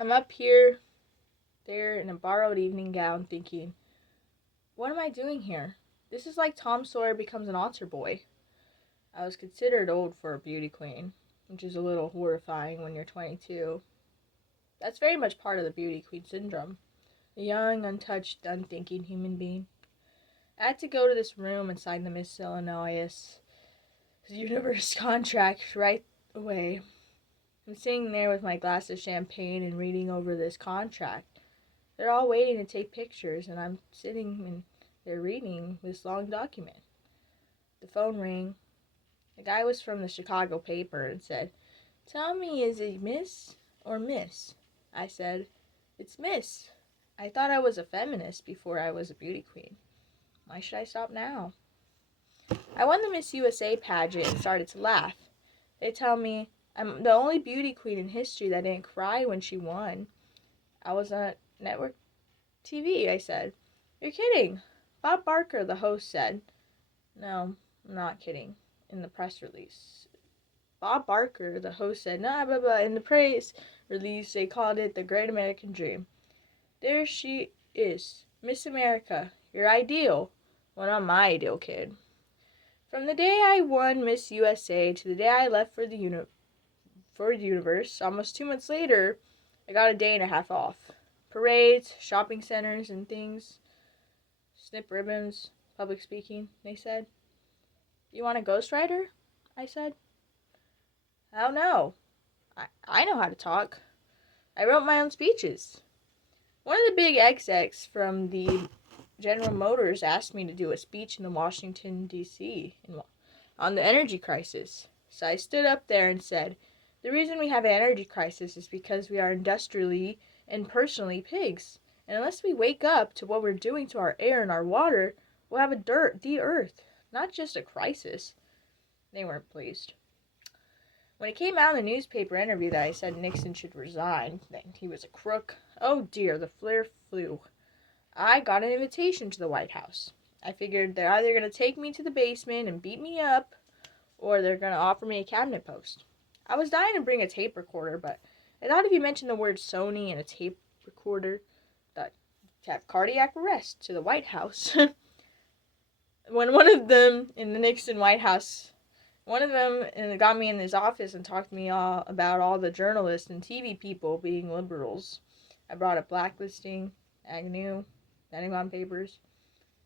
I'm up here, there in a borrowed evening gown, thinking, what am I doing here? This is like Tom Sawyer becomes an altar boy. I was considered old for a beauty queen, which is a little horrifying when you're 22. That's very much part of the beauty queen syndrome. A young, untouched, unthinking human being. I had to go to this room and sign the miscellaneous universe contract right away. I'm sitting there with my glass of champagne and reading over this contract. They're all waiting to take pictures, and I'm sitting and they're reading this long document. The phone rang. The guy was from the Chicago paper and said, "Tell me, is it Miss or Miss?" I said, "It's Miss. I thought I was a feminist before I was a beauty queen. Why should I stop now?" I won the Miss USA pageant and started to laugh. They tell me I'm the only beauty queen in history that didn't cry when she won. I was on network TV, I said. "You're kidding." Bob Barker, the host, said. "No, I'm not kidding," in the press release. Bob Barker, the host, said, "Nah, blah, blah." In the praise release, they called it the Great American Dream. There she is, Miss America, your ideal. Well, not my ideal, kid. From the day I won Miss USA to the day I left for the universe, almost 2 months later, I got a day and a half off. Parades, shopping centers, and things. Snip ribbons, public speaking, they said. "You want a ghostwriter?" I said. "I don't know. I know how to talk. I wrote my own speeches." One of the big execs from the General Motors asked me to do a speech in Washington, D.C. on the energy crisis. So I stood up there and said, "The reason we have an energy crisis is because we are industrially and personally pigs. And unless we wake up to what we're doing to our air and our water, we'll have the earth, not just a crisis." They weren't pleased. When it came out in the newspaper interview that I said Nixon should resign, that he was a crook, oh dear, the flare flew. I got an invitation to the White House. I figured they're either going to take me to the basement and beat me up, or they're going to offer me a cabinet post. I was dying to bring a tape recorder, but I thought if you mentioned the word Sony and a tape recorder, that to have cardiac arrest to the White House. When one of them in the Nixon White House, one of them got me in his office and talked to me all about all the journalists and TV people being liberals. I brought up blacklisting, Agnew, Pentagon Papers.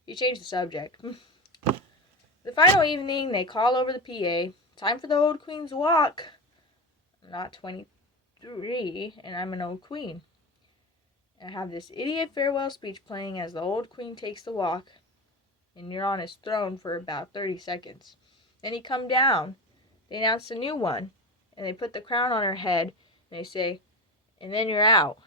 He changed the subject. The final evening, they call over the PA. "Time for the old queen's walk." I'm not 23, and I'm an old queen. I have this idiot farewell speech playing as the old queen takes the walk, and you're on his throne for about 30 seconds. Then he come down. They announce a new one, and they put the crown on her head, and they say, "And then you're out."